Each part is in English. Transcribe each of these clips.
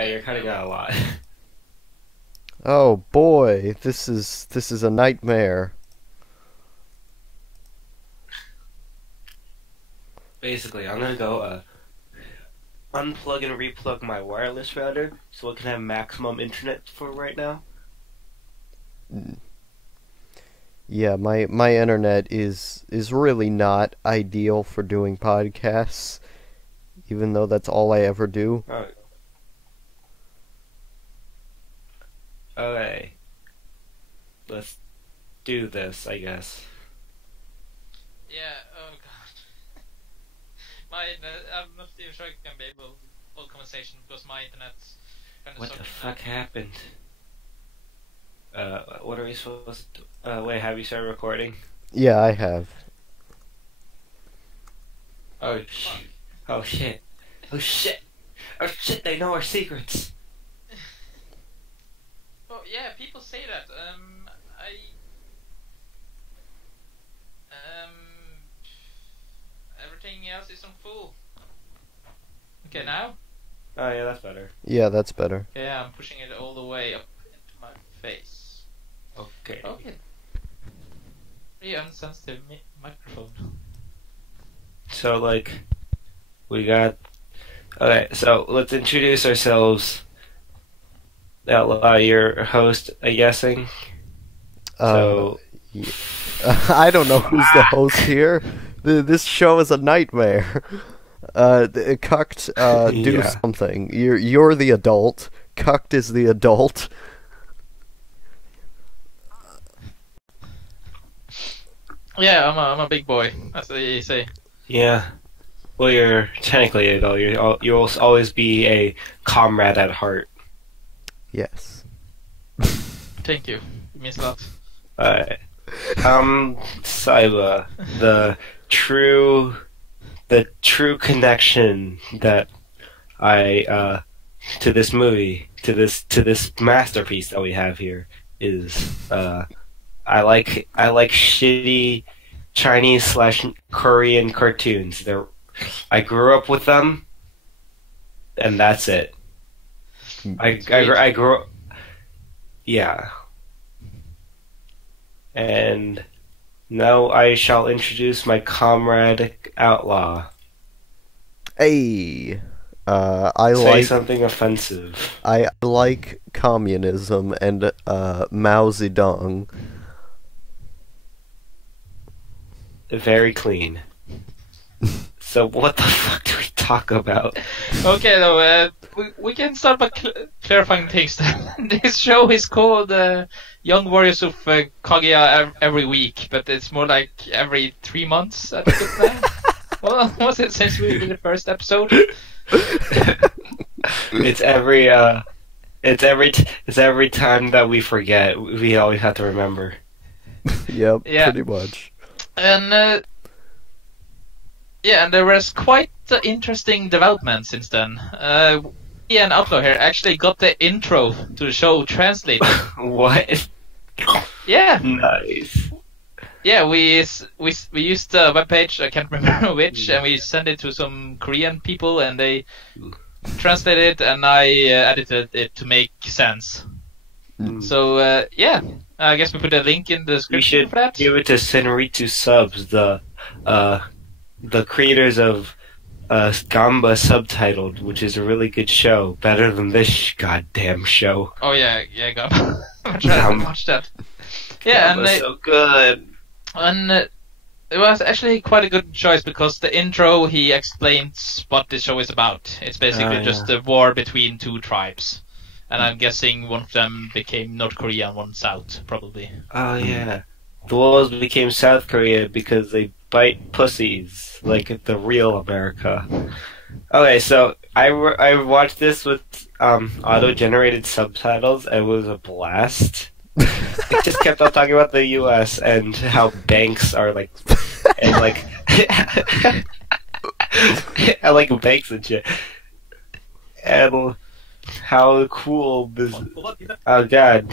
Yeah, you're cutting out a lot. Oh boy, this is a nightmare. Basically, I'm gonna go unplug and replug my wireless router so I can have maximum internet for right now. Yeah, my internet is really not ideal for doing podcasts, even though that's all I ever do. Alright. Okay. Let's do this, I guess. Yeah, oh god. I'm not even sure I can be able to hold conversation because my internet's kind of What the fuck happened? What are we supposed to... wait, have you started recording? Yeah, I have. Oh, shit. Oh, shit. Oh, shit. Oh, shit, they know our secrets. Oh yeah, people say that. Everything else is on full. Okay, now? Oh, yeah, that's better. Yeah, that's better. Yeah, I'm pushing it all the way up into my face. Okay. Okay. Pretty unsensitive microphone. So, like, we got... Okay, so let's introduce ourselves. Your host, I'm guessing. So... Yeah. I don't know who's the host here. This show is a nightmare. Cucked, do Yeah. something. You're the adult. Cucked is the adult. Yeah, I'm a big boy, as they say. Yeah. Well, you're technically a adult. You'll always be a comrade at heart. Yes. Thank you. It means a lot. Alright. Saiba, the true connection that I to this movie, to this masterpiece that we have here is I like shitty Chinese / Korean cartoons. I grew up with them, and that's it. I grew yeah. And now I shall introduce my comrade outlaw. Hey, Say something offensive. I like communism and Mao Zedong. Very clean. So what the fuck do we talk about? Okay, though, we can start by clarifying things. This show is called Young Warriors of Koguryo every week, but it's more like every 3 months. I think it's now. Well, was it since we did the first episode? It's every time that we forget. We always have to remember. Yep, Yeah. pretty much. And yeah, and there was quite interesting development since then. Ian Outlaw here actually got the intro to the show translated. What? Yeah. Nice. Yeah, we used a webpage, I can't remember which, and we sent it to some Korean people, and they translated it, and I edited it to make sense. So yeah, I guess we put a link in the We description should for that. give it to Senritu Subs, the creators of Gamba Subtitled, which is a really good show, better than this goddamn show. Oh yeah, go. I'm trying to watch that. Yeah, Gamba's so good. and it was actually quite a good choice because the intro he explains what this show is about. It's basically just a war between two tribes, and I'm guessing one of them became North Korea and one South, probably. Oh yeah, the Wolves became South Korea because they bite pussies like the real America. Okay, so I watched this with auto-generated subtitles, and it was a blast. It just kept on talking about the U.S. and how banks are like, and like, I like banks and shit, and how cool this. Oh god.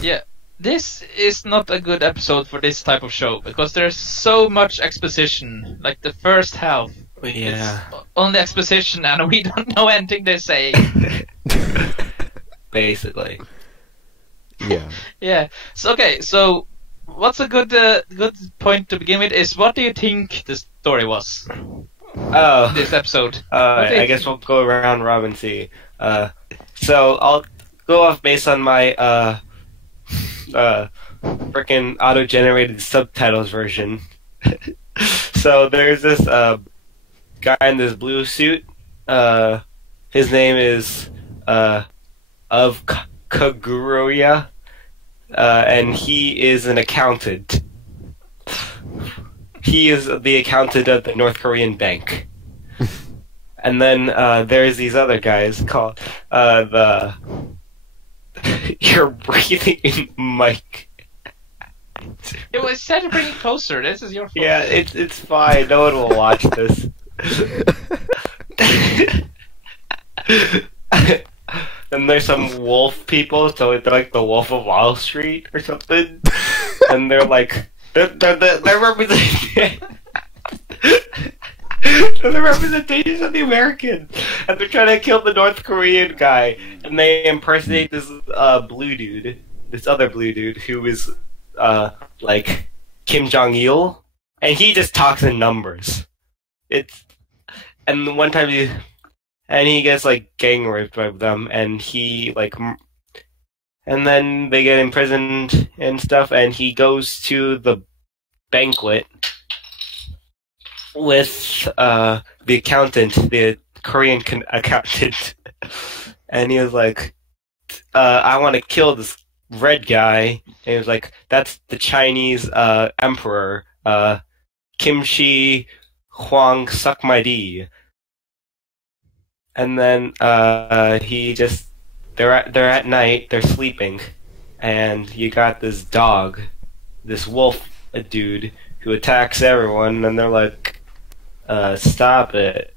Yeah, this is not a good episode for this type of show because there's so much exposition. Like the first half Yeah. It's only exposition, and we don't know anything they're saying. Basically. Yeah. Yeah. So okay. So what's a good point to begin with is what do you think the story was? Oh. This episode. I guess we'll go around Robin C. So I'll go off based on my freaking auto-generated subtitles version. So there's this guy in this blue suit. His name is of Koguryo, and he is an accountant. He is the accountant of the North Korean bank. And then there's these other guys called the. You're breathing in mic. It was said to bring it closer. This is your fault. Yeah, it's fine. No one will watch this. Then there's some wolf people, so they're like the Wolf of Wall Street or something, and they're like they're representing. They're the representations of the Americans, and they're trying to kill the North Korean guy, and they impersonate this blue dude, this other blue dude who is like Kim Jong-il, and he just talks in numbers. And one time he gets like gang raped by them, and he like, and then they get imprisoned and stuff, and he goes to the banquet with the accountant, the Korean accountant, and he was like, I want to kill this red guy. And he was like, that's the Chinese emperor, Kim Shi Huang suck my D. And then he just they're at night, they're sleeping, and you got this dog, this wolf dude who attacks everyone, and they're like, stop it.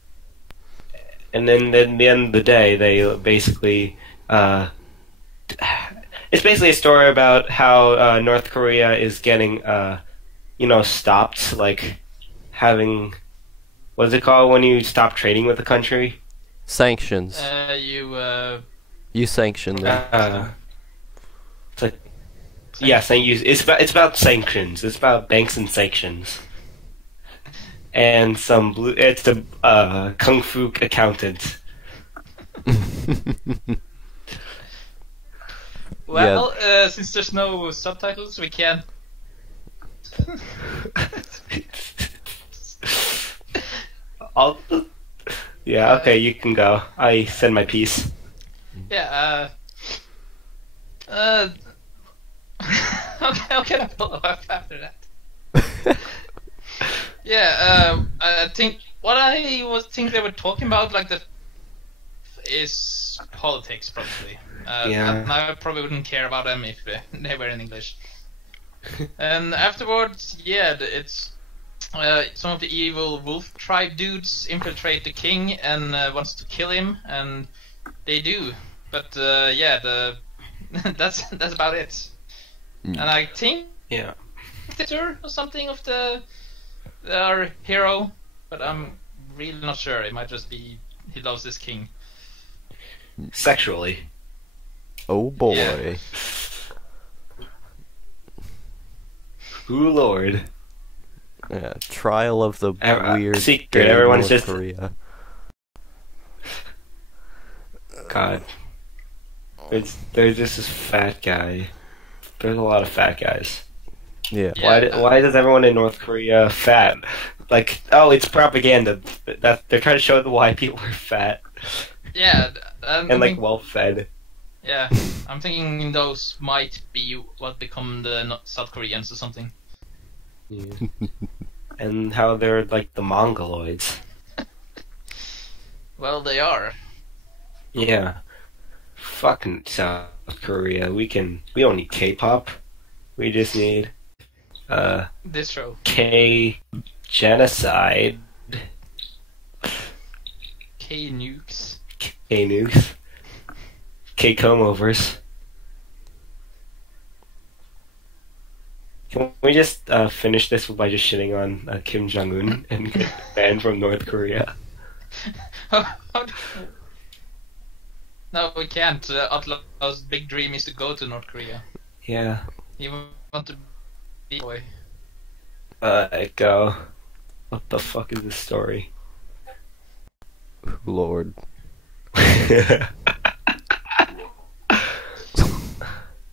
And then at the end of the day, they basically it's basically a story about how North Korea is getting stopped, like having, what is it called when you stop trading with a country? Sanctions. You sanction them. It's like, yes, it's about sanctions. It's about banks and sanctions. And it's a kung fu accountant. Well, since there's no subtitles, we can. Yeah, okay, you can go. I said my piece. Yeah, how can I follow up after that? Yeah, I think what I was think they were talking about, like, is politics, probably. Yeah. And I probably wouldn't care about them if they were in English. And afterwards, yeah, it's some of the evil wolf tribe dudes infiltrate the king and wants to kill him, and they do. But yeah, that's about it. And I think or something of our hero, but I'm really not sure. It might just be he loves this king sexually. Oh boy. Yeah. Ooh Lord. Yeah, trial of the weird secret. gay Everyone's North just Korea. God. There's just this fat guy. There's a lot of fat guys. Yeah. Why does everyone in North Korea fat? Like, oh, it's propaganda. That they're trying to show why people are fat. Yeah, and like well fed. Yeah, I'm thinking those might be what become the South Koreans or something. Yeah. And how they're like the Mongoloids. Well, they are. Yeah. Fucking South Korea. We don't need K-pop. We just need this show. K-genocide. K-nukes. K-nukes. K-comb-overs. Can we we just finish this by just shitting on Kim Jong Un and get banned from North Korea? How do- No, we can't. Atla's big dream is to go to North Korea. Yeah. He want to be a boy. Go. What the fuck is this story? Lord.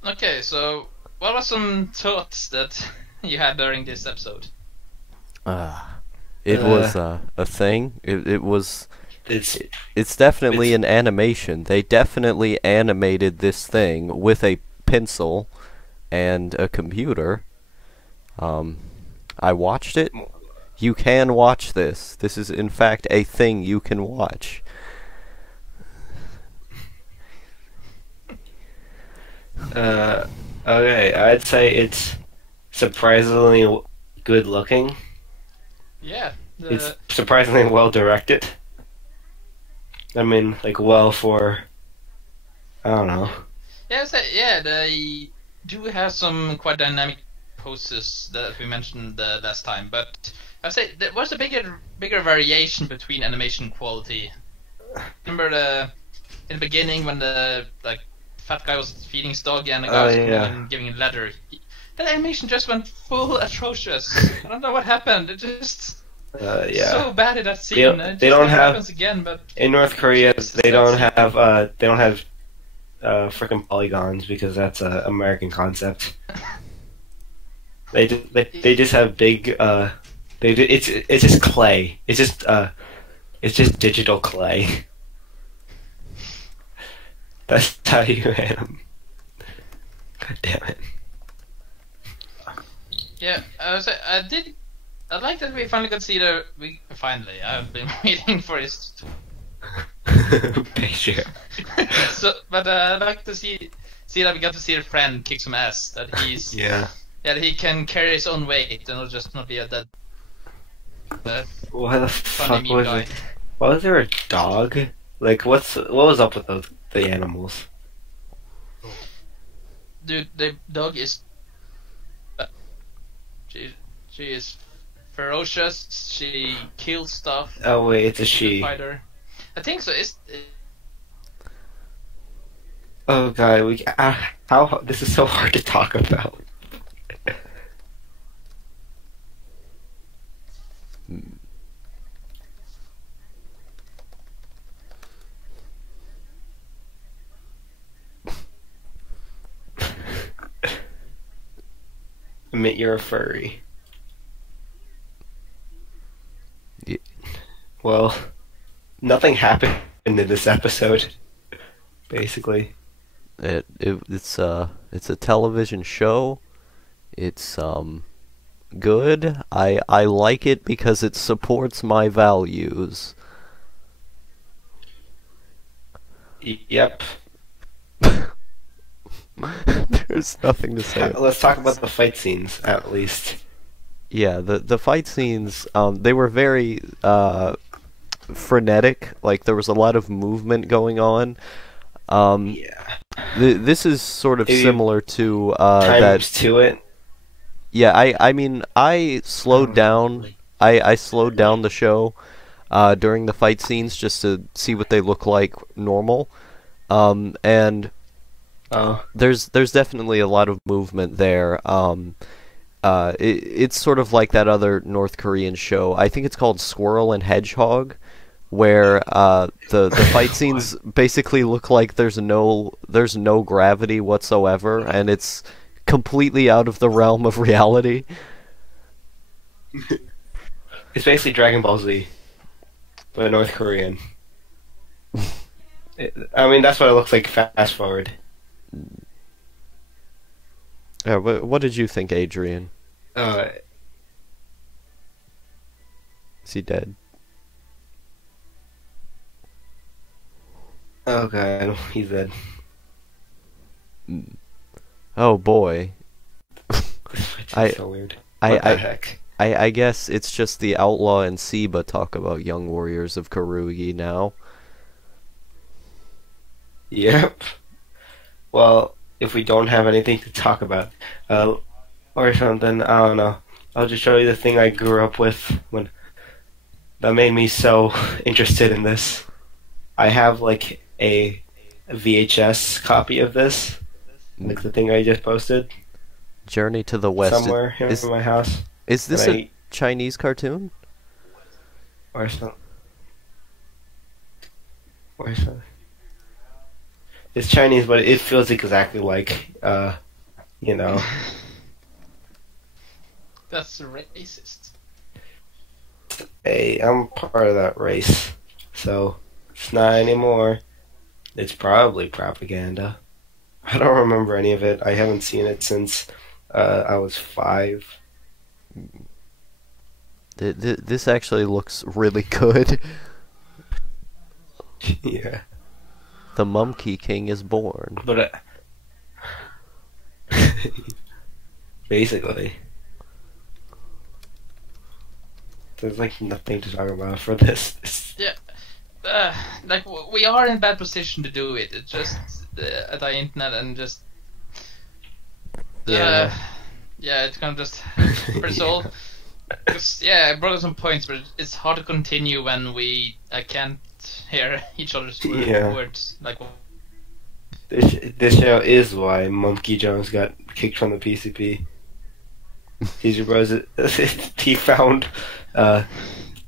Okay, so what are some thoughts that you had during this episode? It was a thing. It was. It's It's definitely an animation. They definitely animated this thing with a pencil and a computer. I watched it. You can watch this. This is in fact a thing you can watch. Okay, I'd say it's surprisingly good looking. Yeah, It's surprisingly well directed. I mean, like, well for, I don't know. yeah, they do have some quite dynamic poses that we mentioned last time, but I'd say there was a bigger variation between animation quality. Remember in the beginning when the fat guy was feeding his dog and the guy was and giving him leather. That animation just went full atrocious. I don't know what happened. It just so bad in that scene. They don't have happens again, but in North Korea. They don't have frickin' polygons because that's an American concept. They just have big. It's just clay. It's just digital clay. That's how you anim. God damn it. Yeah, I like that we finally got to see finally, I've been waiting for this. Sure. But I'd like to see that we got to see a friend kick some ass. That he's that he can carry his own weight and not be a dead. What the fuck meme was guy. it? Why was there a dog? Like, what was up with the animals? Dude, the dog is. She is ferocious. She kills stuff. Oh wait, it's a She's she. Fighter. I think so. Oh god, how this is so hard to talk about. Admit you're a furry. Yeah. Well, nothing happened in this episode. Basically, It's a television show. It's good. I like it because it supports my values. yep. There's nothing to say. Let's talk about the fight scenes at least. Yeah, the fight scenes, they were very frenetic. Like there was a lot of movement going on. Yeah. This is sort of Maybe similar to Times to it. Yeah, I mean I slowed down. I slowed down the show during the fight scenes just to see what they look like normal. And there's definitely a lot of movement there. It's sort of like that other North Korean show. I think it's called Squirrel and Hedgehog, where the fight scenes basically look like there's no gravity whatsoever, and it's completely out of the realm of reality. It's basically Dragon Ball Z, but North Korean. I mean, that's what it looks like. Fast forward. Yeah, what did you think, Adrian? Uh, Is he dead? oh god, he's dead. Oh boy. It's so weird. What the heck? I guess it's just the Outlaw and Seba talk about Young Warriors of Koguryo now. Yep. Well, if we don't have anything to talk about, or something. I don't know. I'll just show you the thing I grew up with when that made me so interested in this. I have like a VHS copy of this, like the thing I just posted Journey to the West. somewhere here in my house. Is this And a Chinese cartoon? or some or some. It's Chinese, but it feels exactly like you know. That's racist. Hey, I'm part of that race, so it's not anymore. It's probably propaganda. I don't remember any of it. I haven't seen it since I was 5. This actually looks really good. Yeah, The Monkey King is born. but basically, there's like nothing to talk about for this. Yeah. Like we are in bad position to do it. It's just at the internet and just Yeah. yeah, it's gonna just resolve. Because yeah, I brought up some points, but it's hard to continue when we can't hear each other's Yeah. words. Like This show is why Monkey Jones got kicked from the PCP. Teacher Bros, he found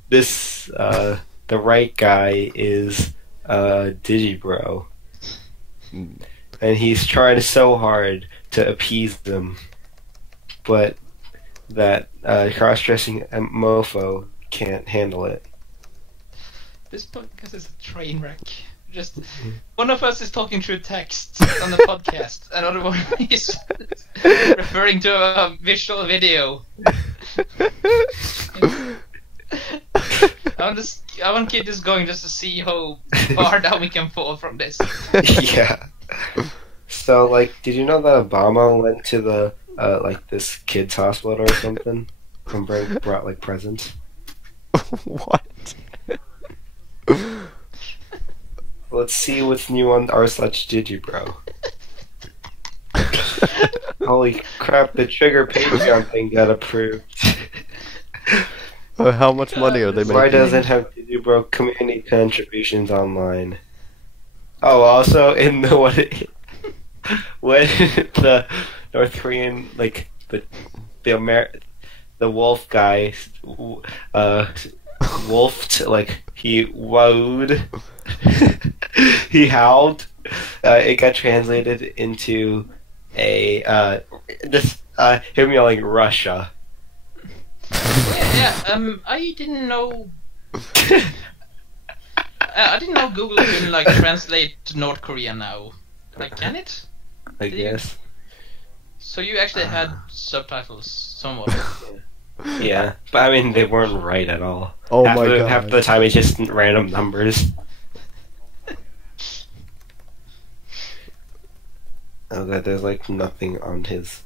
this the right guy is Digibro, and he's trying so hard to appease them, but that cross-dressing mofo can't handle it. this podcast is a train wreck. Just one of us is talking through text on the podcast, another one is referring to a visual video. I want to keep this going just to see how far down we can fall from this. Yeah. So, like, did you know that Obama went to the like this kids hospital or something and brought like presents? What? Let's see what's new on r/Digibro. Holy crap! The Trigger Patreon thing got approved. How much money are they making? Why doesn't have Digibro community contributions online? Oh, also in the when the North Korean like the wolf guy wolfed, like he wowed, he howled, it got translated into a him yelling Russia. I didn't know. I didn't know Google can like translate to North Korean now. Like, can it? I guess. So you actually had subtitles somewhat. Yeah, but I mean they weren't right at all. Oh half my the, god. Half the time it's just random numbers. Oh god, there's like nothing on his.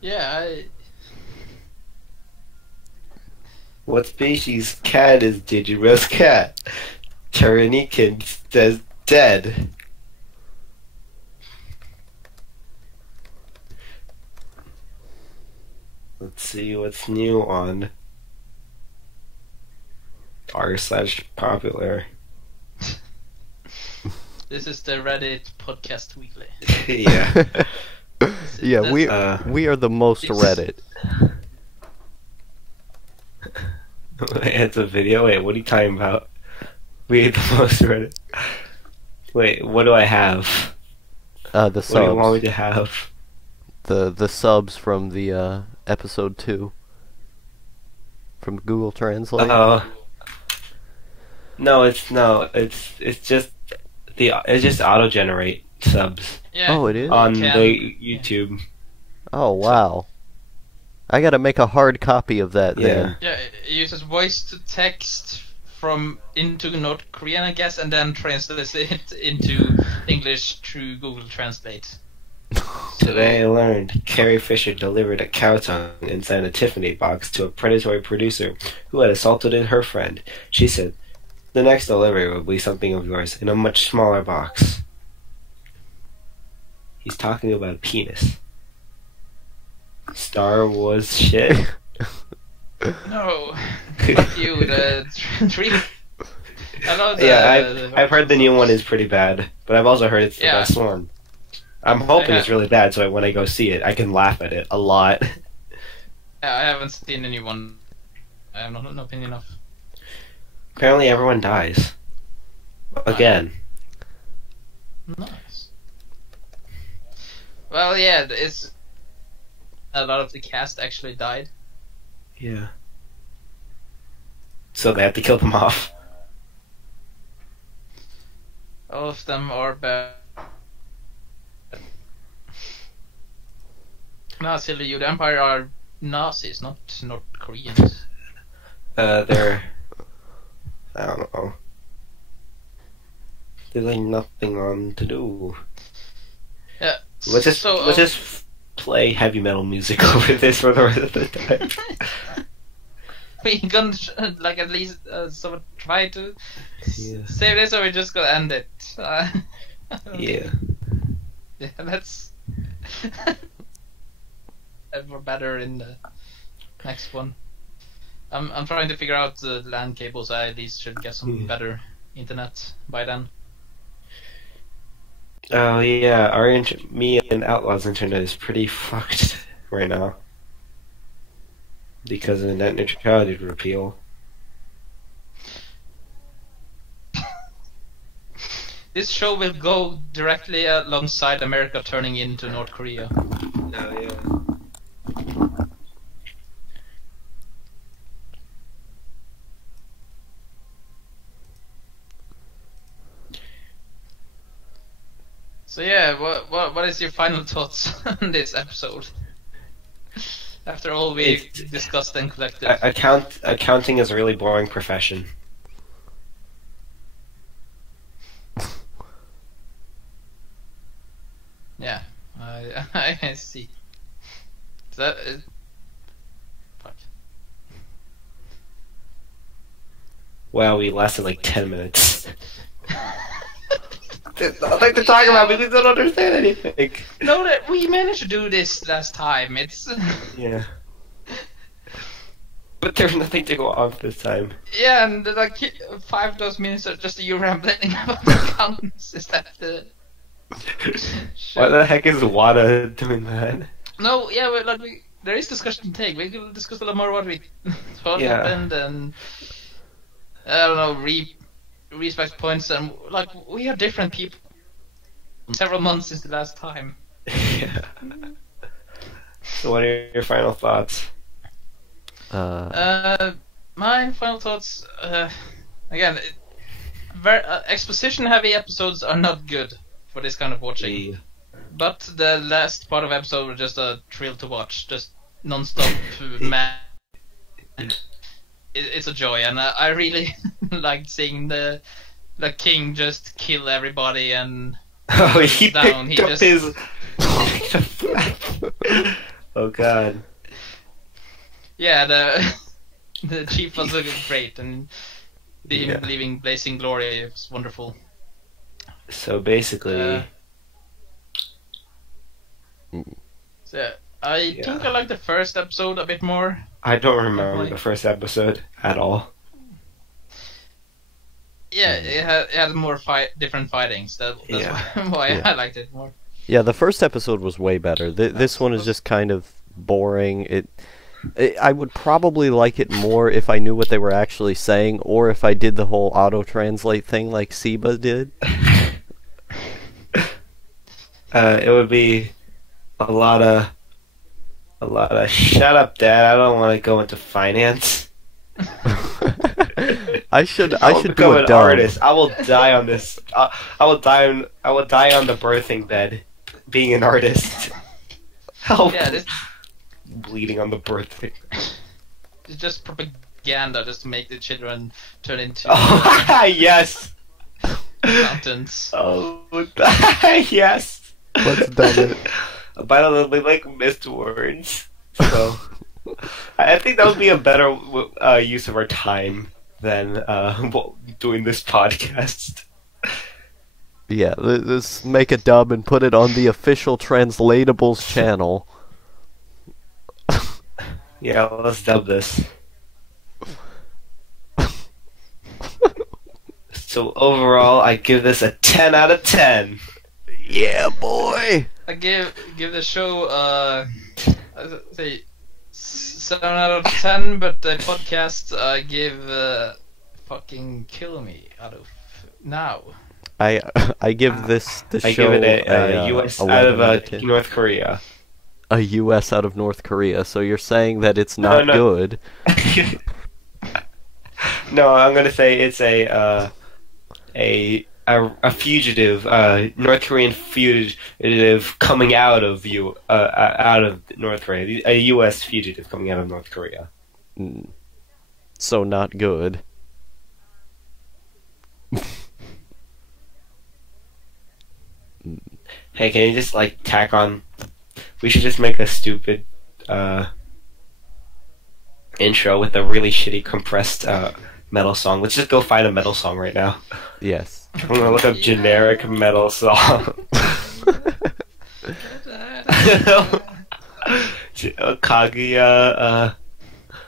Yeah, What species cat is Digibro's cat? Tyrannikin says dead. Let's see what's new on r/popular. this is the Reddit podcast weekly. Yeah. Yeah, we are the most It's- Reddit. It's a video? Wait, what are you talking about? We ate the most Reddit. Wait, what do I have? The What do you want me subs. to have? The subs from the episode 2 from Google Translate. Oh. No, it's just it's just auto generate subs Yeah. Oh, it is? on can- the YouTube. Oh, wow. I gotta make a hard copy of that Yeah. then. Yeah, it uses voice to text from into North Korean, I guess, and then translates it into English through Google Translate. Today I learned Carrie Fisher delivered a cow tongue inside a Tiffany box to a predatory producer who had assaulted her friend. She said, "The next delivery will be something of yours in a much smaller box." He's talking about a penis. Star Wars shit. No, fuck you. The three. I know I've heard the new one is pretty bad, but I've also heard it's the best one. I'm hoping it's really bad, so when I go see it, I can laugh at it a lot. Yeah, I haven't seen the new one. I have no opinion of. Apparently, everyone dies again. Nice. Well, yeah, it's a lot of the cast actually died. Yeah. So they have to kill them off. All of them are bad. Nazi the Empire are Nazis, not North Koreans. They're... I don't know. There's like nothing on to do. Yeah. Let's just play heavy metal music over this for the rest of the time. We can like at least try to save this, or we just gonna end it. Yeah. Yeah, let's. And we're better in the next one. I'm trying to figure out the LAN cables. I at least should get some better internet by then. Oh yeah, me and Outlaw's internet is pretty fucked right now because of the net neutrality repeal. This show will go directly alongside America turning into North Korea. Oh yeah. So yeah, what is your final thoughts on this episode? After all we discussed and collected. Accounting is a really boring profession. Yeah, I see. That fuck. Well, we lasted like 10 minutes. There's nothing to talk about because we don't understand anything. No, that we managed to do this last time. It's yeah. But there's nothing to go off this time. Yeah, and like 5 of those minutes are just you rambling about accounts. Is that the? Why the heck is Wada doing that? No, yeah, but like there is discussion to take. We can discuss a lot more what we thought happened and I don't know, respect points, and like we are different people. Several months since the last time. Yeah. So what are your final thoughts? My final thoughts. Again, very exposition-heavy episodes are not good for this kind of watching. Yeah. But the last part of episode was just a thrill to watch, just non-stop man. It's a joy, and I really liked seeing the king just kill everybody and he down. picked up his. Oh god. Yeah, the chief was great, and him leaving blazing glory was wonderful. So basically. So I think I like the first episode a bit more. I don't remember the first episode at all. Yeah, it had more different fightings. That's why I liked it more. Yeah, the first episode was way better. This one is just kind of boring. I would probably like it more if I knew what they were actually saying, or if I did the whole auto-translate thing like Seba did. It would be a lot of shut up, Dad. I don't want to go into finance. I should become do a an dub. artist. I will die on this. I will die on the birthing bed, being an artist. Help! Yeah, Bleeding on the birthing. It's just propaganda, just to make the children turn into yes. mountains. Oh yes. Let's dub it. By the way, we like missed words, so I think that would be a better use of our time than doing this podcast. Yeah, let's make a dub and put it on the official Translatables channel. Yeah, let's dub this. So overall, I give this a 10 out of 10. Yeah, boy! I give the show I say 7 out of 10, but the podcast I give fucking kill me out of now. I give the I show give it a U.S. out 11 out of of 10. North Korea. A U.S. out of North Korea, so you're saying that it's not No. good. No, I'm gonna say it's a fugitive, North Korean fugitive coming out of North Korea. A U.S. fugitive coming out of North Korea. So not good. Hey, can you just like tack on? We should just make a stupid intro with a really shitty compressed metal song. Let's just go find a metal song right now. Yes. I'm gonna look up generic metal song.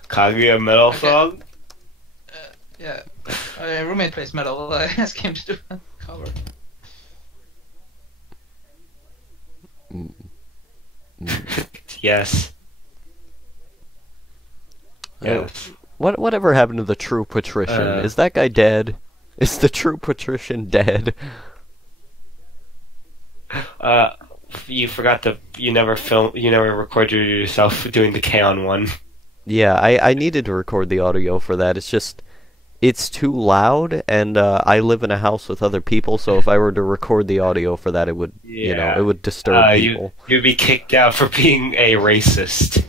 Kaguya metal Okay. song. Yeah, my roommate plays metal. I asked him to do a cover. Yes. Yeah. Yes. Whatever happened to the true patrician? Uh, Is that guy dead? Is the true patrician dead? You forgot you never record yourself doing the K-On! One. Yeah, I needed to record the audio for that. It's too loud, and I live in a house with other people, so if I were to record the audio for that, it would, Yeah. it would disturb people. You'd be kicked out for being a racist.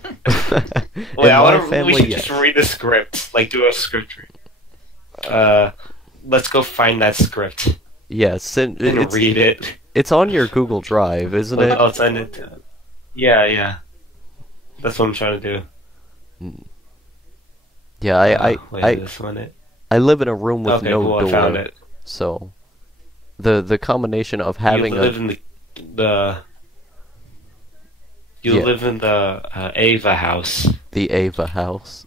In Wait, my we family, should yes. just read the script, like do a script read. Let's go find that script Yes, and read it. it's on your Google Drive, isn't it? I'll send it to. Yeah. That's what I'm trying to do. Yeah, Wait, this one. I live in a room with Okay, no cool. door, I found it. so the combination of having You live in Yeah. live in the Ava house. the Ava house.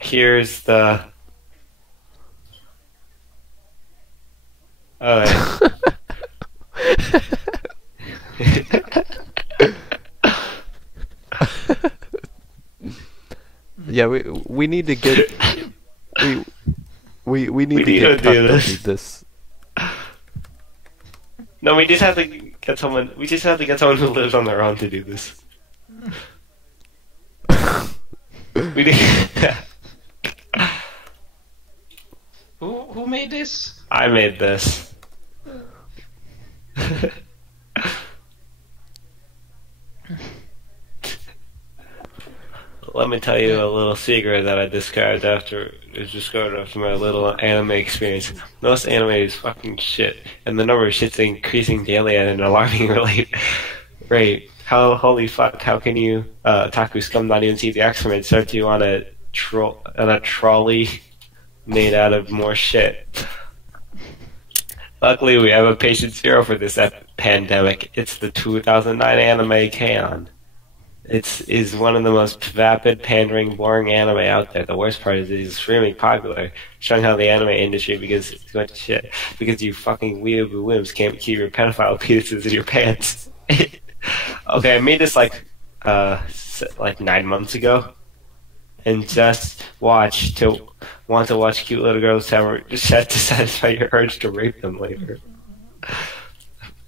Here's the. Yeah, we need to get we need We to need get to do Tuck this. do this. No, we just have to get someone. We just have to get someone who lives on their own to do this. We need. Who made this? I made this. Let me tell you a little secret that I discovered after my little anime experience. Most anime is fucking shit, and the number of shit's increasing daily at an alarming rate. Holy fuck? How can you, Taku scum, not even see the excrement start you on a trolley made out of more shit? Luckily, we have a patient zero for this pandemic. It's the 2009 anime K-On! It is one of the most vapid, pandering, boring anime out there. The worst part is it is extremely popular, showing how the anime industry begins to go to shit because you fucking weeaboo wimps can't keep your pedophile penises in your pants. Okay, I made this like 9 months ago, and just want to watch cute little girls to satisfy your urge to rape them later.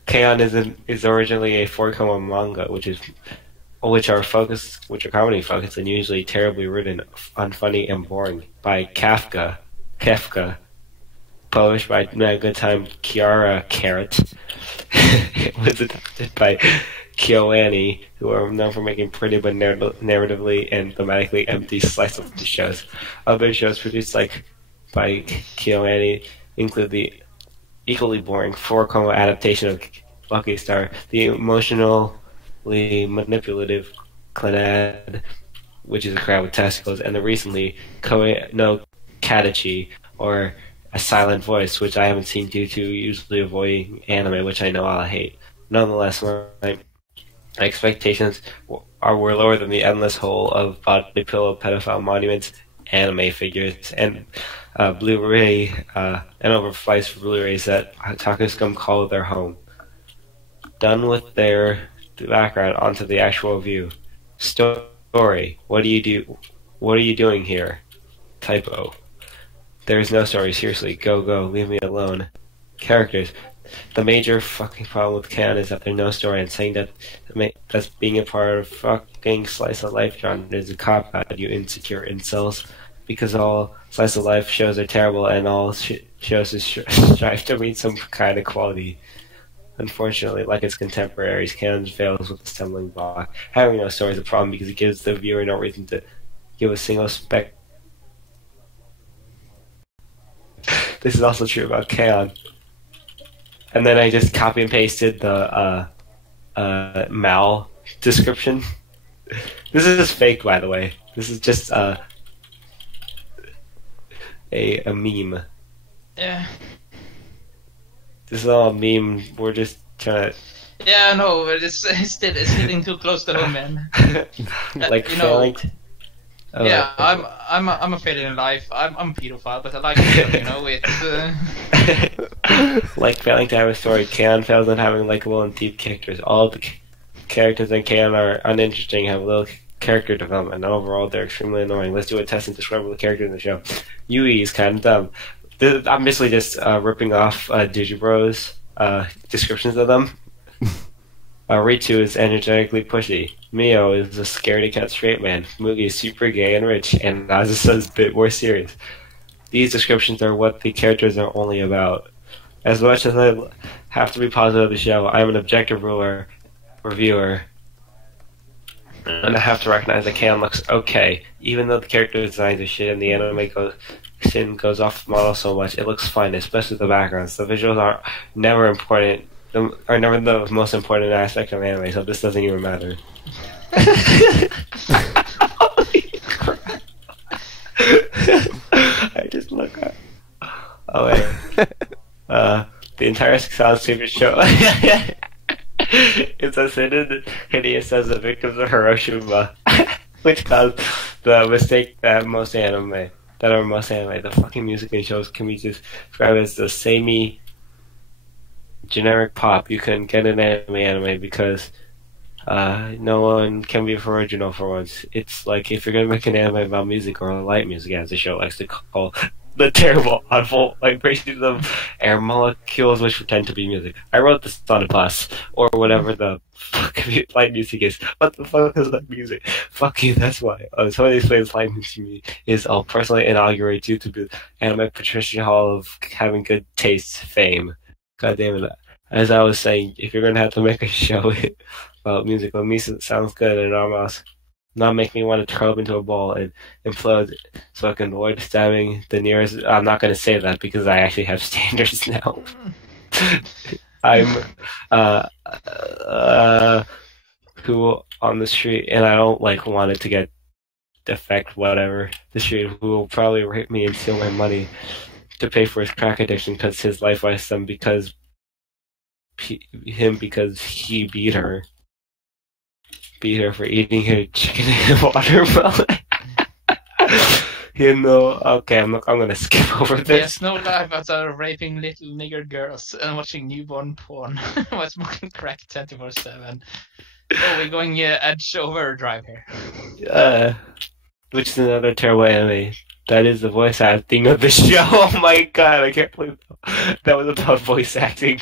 K-On! is originally a 4-coma manga, which are comedy focused and usually terribly written, unfunny, and boring, by Kafka, published by Good Time Kiara Carrot. It was adapted by KyoAni, who are known for making pretty but narratively and thematically empty slice of shows. Other shows produced by KyoAni include the equally boring 4-coma adaptation of Lucky Star, the emotionally manipulative Clannad, which is a crab with testicles, and the recently Koe no Katachi, or a silent voice, which I haven't seen due to usually avoiding anime, which I know I'll hate. Nonetheless, my expectations were lower than the endless hole of body pillow pedophile monuments, anime figures, and Blu-ray and overpriced Blu-rays that Otaku Scum call their home. Done with their background, onto the actual view. Story. What do you do? What are you doing here? Typo. There is no story. Seriously, go, leave me alone. Characters. The major fucking problem with canon is that there's no story, and saying that's being a part of fucking slice of life genre is a cop out, you insecure incels. Because all slice of life shows are terrible, and all shows is strive to meet some kind of quality. Unfortunately, like its contemporaries, canon fails with the stumbling block. Having no story is a problem because it gives the viewer no reason to give a single spec. This is also true about canon. And then I just copy and pasted the Mal description. This is just fake, by the way. This is just a meme. Yeah. This is all a meme. We're just trying to. Yeah, no, but it's hitting too close to home, man. Like you know, failing. Oh, yeah, I'm a failure in life. I'm a pedophile, but I like it. You know, it's like failing to have a story. Canon fails in having likable and deep characters. All the characters in canon are uninteresting, have little character development, and overall they're extremely annoying. Let's do a test and describe the characters in the show. Yui is kind of dumb. I'm basically just ripping off Digibro's descriptions of them. Ritu is energetically pushy. Mio is a scaredy cat straight man. Mugi is super gay and rich, and Nazusa is a bit more serious. These descriptions are what the characters are only about. As much as I have to be positive of the show, I'm an objective reviewer, and I have to recognize that Canon looks okay. Even though the character designs are shit and the anime goes off the model so much, it looks fine, especially the backgrounds. The visuals are never important. Are never the most important aspect of anime, so this doesn't even matter. Holy crap. I just look up. Oh wait. The entire Sound Super show is as hideous as the victims of Hiroshima, which caused the mistake that most anime, the fucking music in shows can be described as the samey generic pop. You couldn't get an anime because no one can be original for once. It's like if you're gonna make an anime about music or light music, as the show likes to call the terrible, awful vibrations of air molecules which pretend to be music. I wrote this on a bus, or whatever the fuck light music is. What the fuck is light music? Fuck you, that's why. Somebody explains light music to me is I'll personally inaugurate you to be anime Patricia Hall of having good taste fame. God damn it. As I was saying, if you're gonna have to make a show about music, let me sounds good and almost not make me want to curl up into a ball and implode so I can avoid stabbing the nearest. I'm not gonna say that because I actually have standards now. I'm who on the street, and I don't want it to get affect whatever the street who will probably rape me and steal my money to pay for his crack addiction because his life was some because he beat her for eating her chicken and watermelon. Okay, I'm gonna skip over this. There's no life outside of raping little nigger girls and watching newborn porn while smoking crack 24/7. Oh, we're going edge overdrive here. Which is another terrible anime. That is the voice acting of the show. Oh my god, I can't believe that was about voice acting.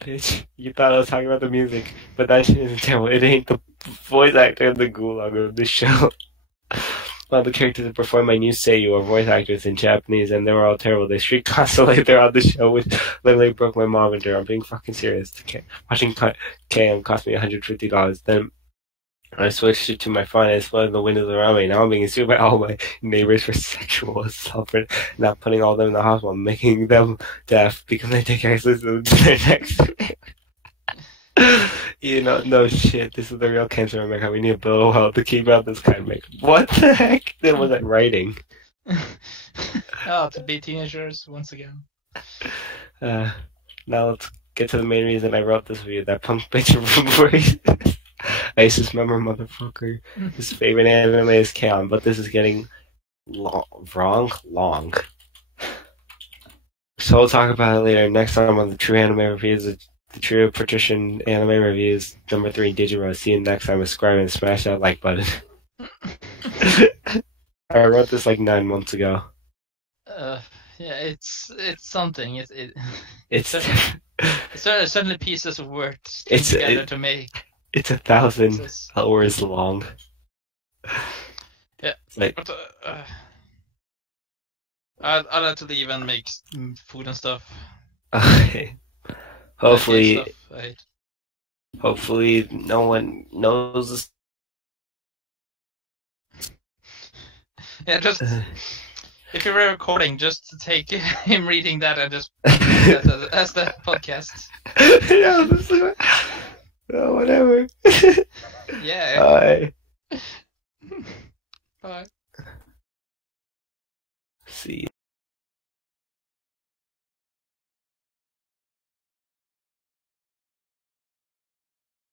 Bitch, you thought I was talking about the music, but that shit isn't terrible. It ain't the voice actor of the gulag of the show. All the characters that perform my new seiyuu are voice actors in Japanese, and they were all terrible. They shriek constantly throughout the show, which literally broke my monitor. I'm being fucking serious. Watching Cam cost me $150. Then I switched it to my phone and exploded the windows around me. Now I'm being sued by all my neighbors for sexual assault for not putting all of them in the hospital, making them deaf because I take access to their next. No shit. This is the real cancer in America. We need to build a wall to keep out this kind of make. What the heck? That was that writing. Oh, to be teenagers once again. Now let's get to the main reason I wrote this review. That punk bitch voice. I used to remember motherfucker. His favorite anime is Kaon, but this is getting long. So we'll talk about it later. Next time on the True Anime Reviews, the True Patrician Anime Reviews, number 3, Digimon. See you next time. Subscribe and smash that like button. I wrote this like 9 months ago. Yeah, it's something. It's certainly pieces of words together to make. It's 1,000 hours long. Yeah, like, but I'd like to leave and make food and stuff. Okay. Hopefully, Stuff, hopefully no one knows this. Yeah, just if you're recording, just take him reading that and just as the podcast. Yeah, oh, whatever. Yeah. Bye. Bye. See.